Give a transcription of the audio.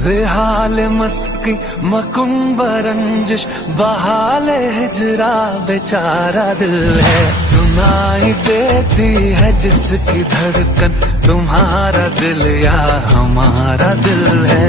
जेहाल मस्की मकुम्ब रंजिश बहाल हिजरा बेचारा दिल है। सुनाई देती है जिसकी धड़कन तुम्हारा दिल या हमारा दिल है।